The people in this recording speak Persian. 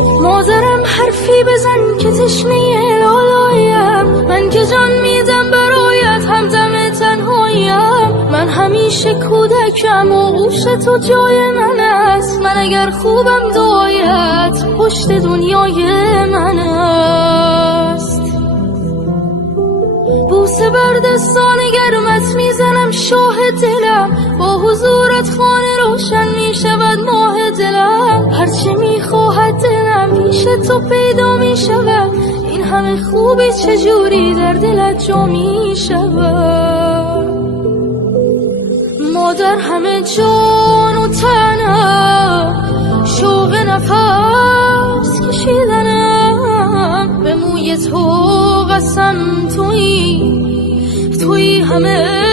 مادرم حرفی بزن که تشنه لالایم، من که جان میدم برایت همدم تنهایم. من همیشه کودکم و گوش تو جای من است، من اگر خوبم دعایت پشت دنیای من است. بوسه بر دستان گرمت میزنم شاه دلم، با حضورت خانه روشن میشود ماه دلم. هرچه میخواهد دلم پیش تو پیدا میشود، این همه خوبی چجوری در دلت جا میشود. مادر همه جان و تنم، شوق نفس کشیدنم، به موی تو قسم تویی همه